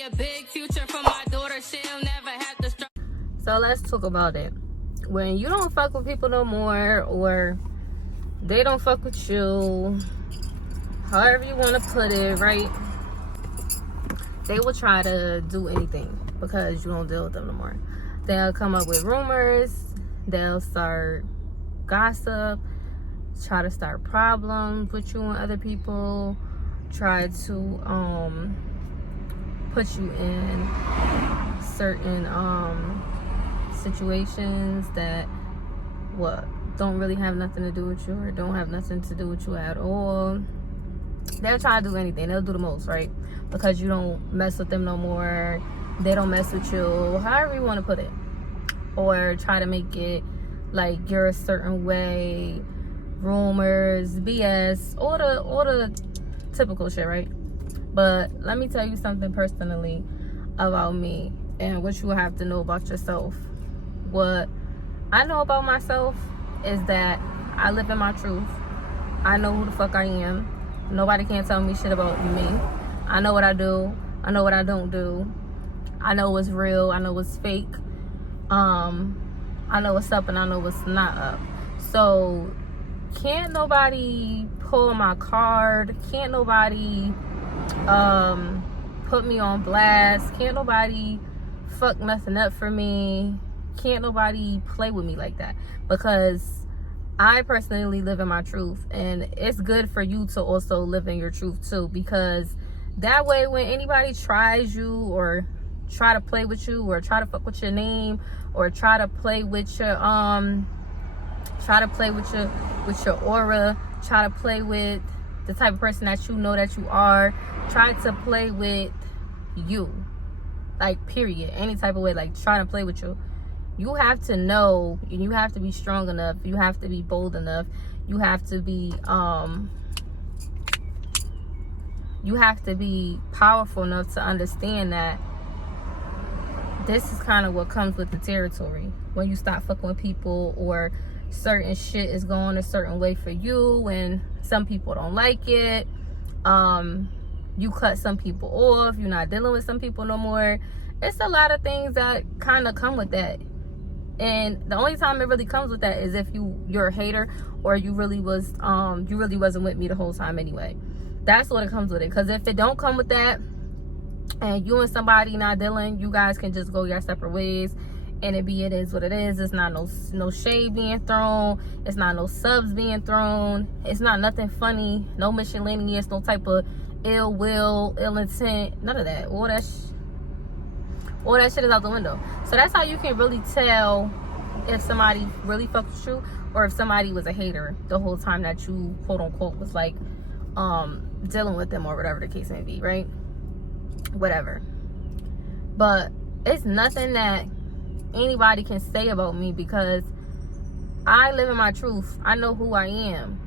see a big future for my daughter. She'll never have to struggle. So let's talk about it. When you don't fuck with people no more, or they don't fuck with you, however you want to put it, right? They will try to do anything because you don't deal with them no more. They'll come up with rumors. They'll start gossip, try to start problems with you and other people, try to put you in certain situations that don't really have nothing to do with you, or don't have nothing to do with you at all. They'll try to do anything. They'll do the most, right? Because you don't mess with them no more. They don't mess with you, however you want to put it. Or try to make it like you're a certain way, rumors, BS, all the typical shit, right? But let me tell you something personally about me and what you have to know about yourself. What I know about myself is that I live in my truth. I know who the fuck I am. Nobody can tell me shit about me. I know what I do. I know what I don't do. I know what's real. I know what's fake. I know what's up and I know what's not up. So can't nobody pull my card. Can't nobody put me on blast. Can't nobody fuck nothing up for me. Can't nobody play with me like that, because I personally live in my truth, and it's good for you to also live in your truth too, because that way when anybody tries you or try to play with you or try to fuck with your name or try to play with your aura, try to play with the type of person that you know that you are, try to play with you, like period, any type of way, like trying to play with you. You have to know, and you have to be strong enough, you have to be bold enough, you have to be powerful enough to understand that this is kind of what comes with the territory. When you stop fucking with people, or certain shit is going a certain way for you and some people don't like it, you cut some people off, you're not dealing with some people no more. It's a lot of things that kind of come with that. And the only time it really comes with that is if you're a hater, or you really wasn't with me the whole time anyway. That's what it comes with it. Because if it don't come with that, and you and somebody not dealing, you guys can just go your separate ways, and it is what it is. It's not no shade being thrown. It's not no subs being thrown. It's not nothing funny. No miscellaneous, no type of ill will, ill intent, none of that. All that shit is out the window. So that's how you can really tell if somebody really fucked with you, or if somebody was a hater the whole time that you quote unquote was like dealing with them, or whatever the case may be, right? Whatever. But it's nothing that anybody can say about me, because I live in my truth. I know who I am.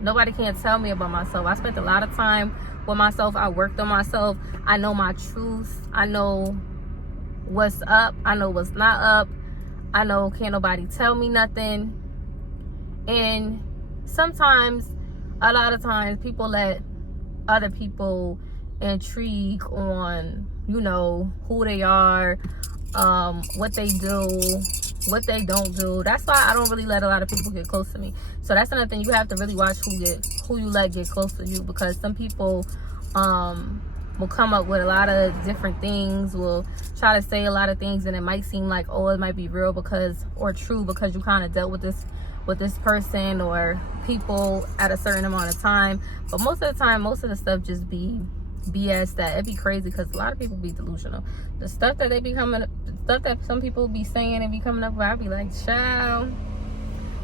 Nobody can tell me about myself. I spent a lot of time with myself. I worked on myself. I know my truth. I know what's up. I know what's not up. I know can't nobody tell me nothing. And sometimes, a lot of times, people let other people intrigue on, who they are, what they do, what they don't do. That's why I don't really let a lot of people get close to me. So that's another thing. You have to really watch who you let get close to you, because some people will come up with a lot of different things, will try to say a lot of things, and it might seem like, oh, it might be real or true because you kind of dealt with this person or people at a certain amount of time. But most of the time, most of the stuff just be BS. That it'd be crazy, because a lot of people be delusional. The stuff that some people be saying and be coming up with, I'd be like, child,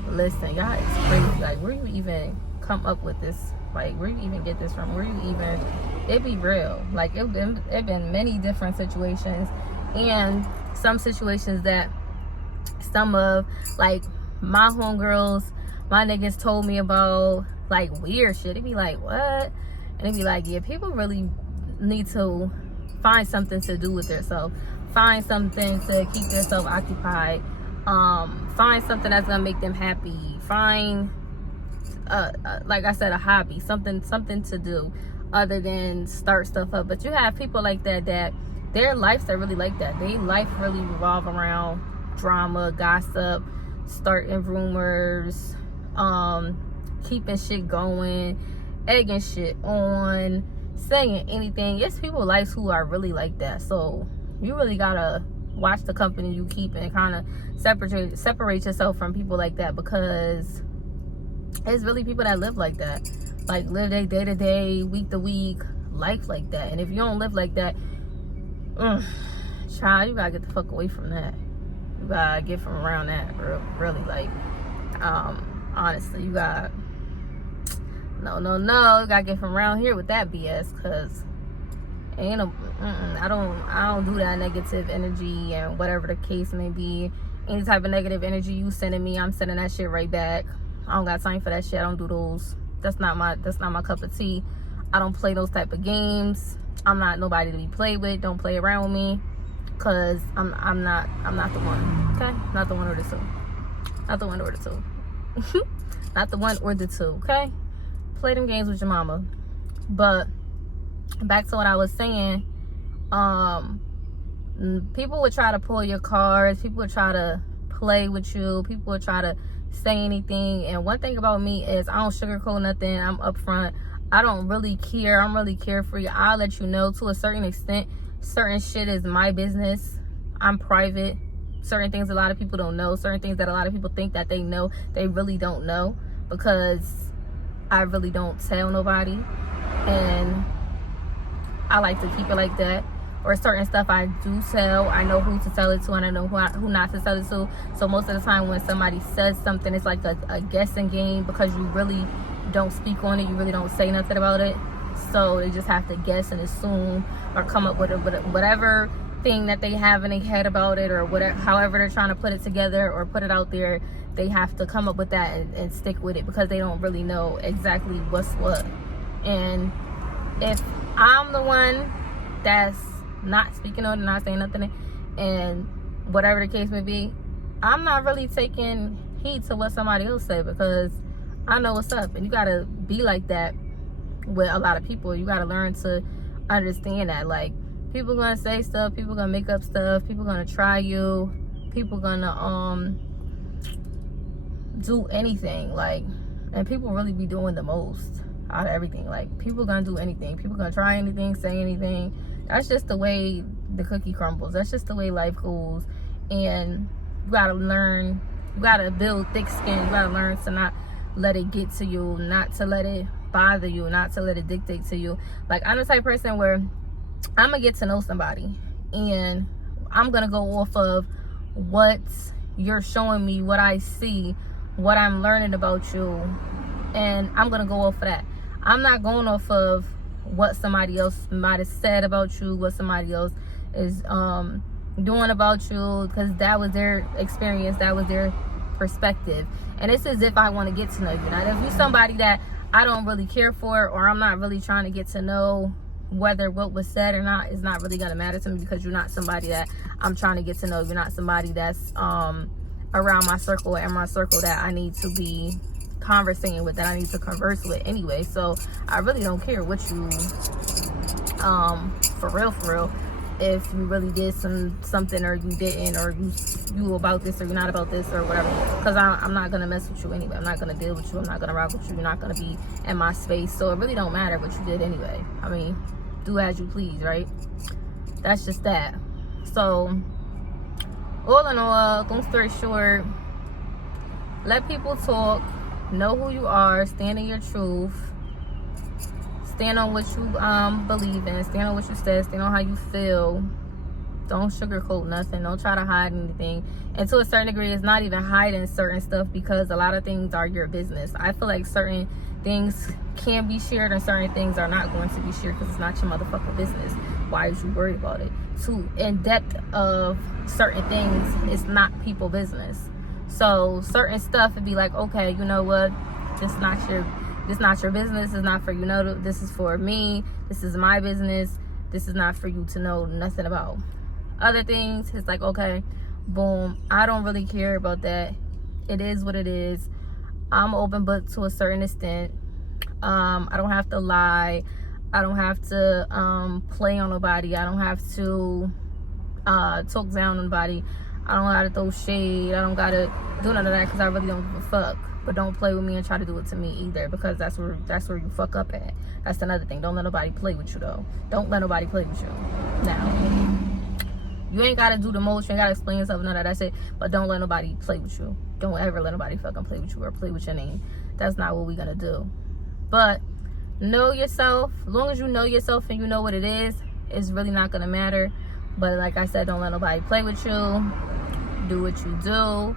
listen, y'all, it's crazy. Like, where you even come up with this? Like, where you even get this from? It be real. Like, it been many different situations, and some situations that some of, like, my homegirls, my niggas told me about, like, weird shit. It'd be like, what? And it'd be like, yeah, people really need to find something to do with themselves. Find something to keep themselves occupied. Find something that's gonna make them happy. Find, like I said, a hobby, something to do other than start stuff up. But you have people like that their lives are really like that. Their life really revolve around drama, gossip, starting rumors, keeping shit going, egging shit on, saying anything. It's people's lives who are really like that. So you really gotta watch the company you keep and kind of separate yourself from people like that, because it's really people that live like that, like live their day to day, week to week life like that. And if you don't live like that, child, you gotta get the fuck away from that. You gotta get from around that. Really, like, honestly, you gotta no, you gotta get from around here with that BS, cause ain't no, I don't do that negative energy, and whatever the case may be. Any type of negative energy you sending me, I'm sending that shit right back. I don't got time for that shit. I don't do those. That's not my cup of tea. I don't play those type of games. I'm not nobody to be played with. Don't play around with me, cause I'm not the one. Okay, not the one or the two. Not the one or the two. Not the one or the two. Okay, play them games with your mama. But back to what I was saying, people would try to pull your cards, people would try to play with you, people would try to say anything. And one thing about me is I don't sugarcoat nothing. I'm upfront. I don't really care. I'm really carefree. I'll let you know to a certain extent. Certain shit is my business. I'm private. Certain things a lot of people don't know, certain things that a lot of people think that they know, they really don't know, because I really don't tell nobody. And I like to keep it like that. Or certain stuff I do tell, I know who to tell it to, and I know who not to tell it to. So most of the time when somebody says something, it's like a guessing game, because you really don't speak on it, you really don't say nothing about it. So they just have to guess and assume, or come up with whatever thing that they have in their head about it, or whatever, however they're trying to put it together or put it out there. They have to come up with that and stick with it, because they don't really know exactly what's what. And if I'm the one that's not speaking on it, not saying nothing, and whatever the case may be, I'm not really taking heed to what somebody else said, because I know what's up. And you gotta be like that with a lot of people. You gotta learn to understand that, like, people gonna say stuff, people gonna make up stuff, people gonna try you, people gonna do anything, like, and people really be doing the most out of everything. Like, people gonna do anything, people gonna try anything, say anything. That's just the way the cookie crumbles. That's just the way life goes. And you gotta learn, you gotta build thick skin. You gotta learn to not let it get to you, not to let it bother you, not to let it dictate to you. Like, I'm the type of person where I'm gonna get to know somebody, and I'm gonna go off of what you're showing me, what I see, what I'm learning about you, and I'm gonna go off of that. I'm not going off of what somebody else might have said about you, what somebody else is doing about you, because that was their experience, that was their perspective. And it's as if I want to get to know you. Now, if you're somebody that I don't really care for, or I'm not really trying to get to know, whether what was said or not is not really going to matter to me, because you're not somebody that I'm trying to get to know. You're not somebody that's around my circle and my circle that I need to be conversing with, that I need to converse with anyway. So I really don't care what you for real, if you really did something or you didn't, or you about this or you're not about this or whatever, because I'm not gonna mess with you anyway. I'm not gonna deal with you. I'm not gonna rock with you. You're not gonna be in my space. So it really don't matter what you did anyway. I mean, do as you please, right? That's just that. So all in all, long story short, let people talk. Know who you are. Stand in your truth. Stand on what you believe in. Stand on what you said. Stand on how you feel. Don't sugarcoat nothing. Don't try to hide anything. And to a certain degree, it's not even hiding certain stuff, because a lot of things are your business. I feel like certain things can be shared and certain things are not going to be shared, because it's not your motherfucking business. Why is you worried about it? To in depth of certain things, it's not people business. So certain stuff would be like, okay, you know what? This not your business. It's not for you to know. This is for me. This is my business. This is not for you to know nothing about. Other things, it's like, okay, boom. I don't really care about that. It is what it is. I'm open book to a certain extent. I don't have to lie. I don't have to play on nobody. I don't have to talk down on nobody. I don't gotta throw shade. I don't gotta do none of that because I really don't give a fuck. But don't play with me and try to do it to me either, because that's where you fuck up at. That's another thing. Don't let nobody play with you though. Don't let nobody play with you. Now, you ain't gotta do the most. You ain't gotta explain yourself. None of that shit. But don't let nobody play with you. Don't ever let nobody fucking play with you or play with your name. That's not what we gonna do. But know yourself. As long as you know yourself and you know what it is, it's really not gonna matter. But like I said, don't let nobody play with you. Do what you do.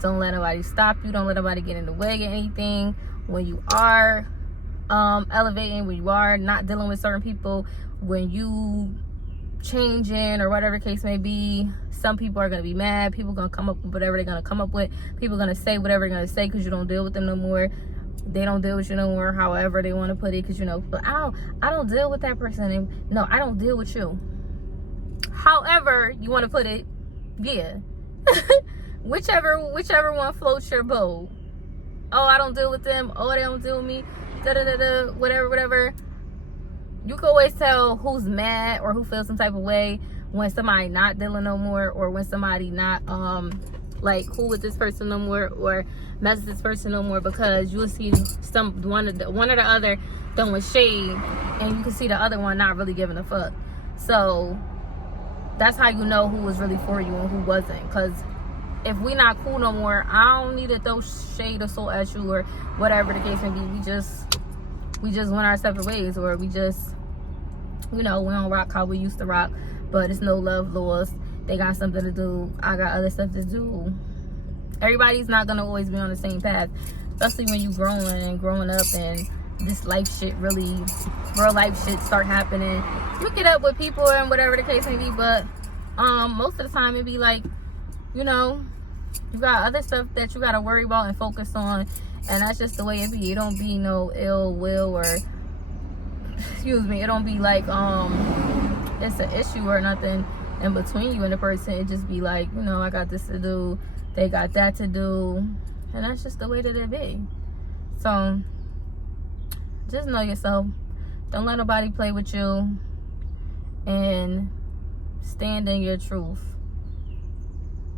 Don't let nobody stop you. Don't let nobody get in the way of anything. When you are elevating, when you are not dealing with certain people, when you changing or whatever the case may be, some people are going to be mad. People are going to come up with whatever they're going to come up with. People are going to say whatever they're going to say because you don't deal with them no more. They don't deal with you no more, however they want to put it, because, you know, but I don't deal with that person. And no, I don't deal with you. However you want to put it, yeah. whichever one floats your boat. Oh, I don't deal with them. Oh, they don't deal with me. Whatever. You can always tell who's mad or who feels some type of way when somebody not dealing no more, or when somebody not like cool with this person no more, or mess with this person no more, because you'll see one or the other throwing shade, and you can see the other one not really giving a fuck. So that's how you know who was really for you and who wasn't. Because if we not cool no more, I don't need to throw shade or salt at you or whatever the case may be. We just went our separate ways, or we just, you know, we don't rock how we used to rock. But it's no love lost. They got something to do. I got other stuff to do. Everybody's not gonna always be on the same path, especially when you growing up and this life shit, really real life shit start happening. You get up with people and whatever the case may be, but most of the time it be like, you know, you got other stuff that you gotta worry about and focus on, and that's just the way it be. It don't be no ill will, or excuse me, it don't be like it's an issue or nothing in between you and the person. It just be like, you know, I got this to do, they got that to do, and that's just the way that it be. So just know yourself. Don't let nobody play with you, and stand in your truth.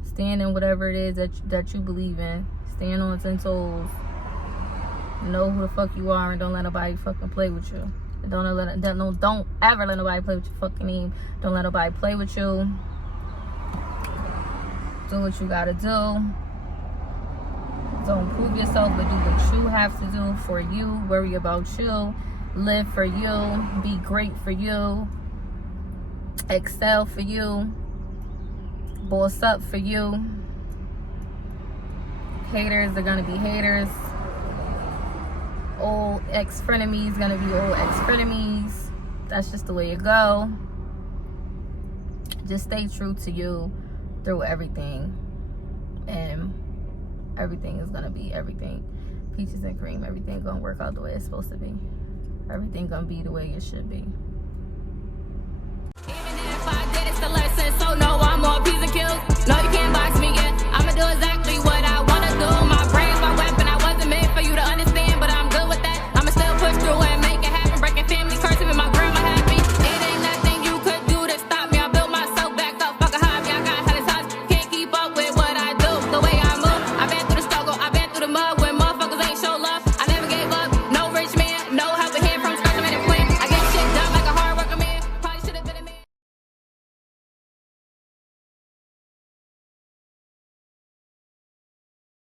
Stand in whatever it is that you believe in. Stand on 10 toes. Know who the fuck you are, and don't let nobody fucking play with you. Don't ever let nobody play with your fucking name. Don't let nobody play with you. Do what you gotta do. Don't prove yourself, but do what you have to do for you. Worry about you. Live for you. Be great for you. Excel for you. Boss up for you. Haters are gonna be haters. Old ex-frenemies gonna be old ex-frenemies. That's just the way it go. Just stay true to you through everything, and everything is gonna be everything. Peaches and cream. Everything gonna work out the way it's supposed to be. Everything gonna be the way it should be.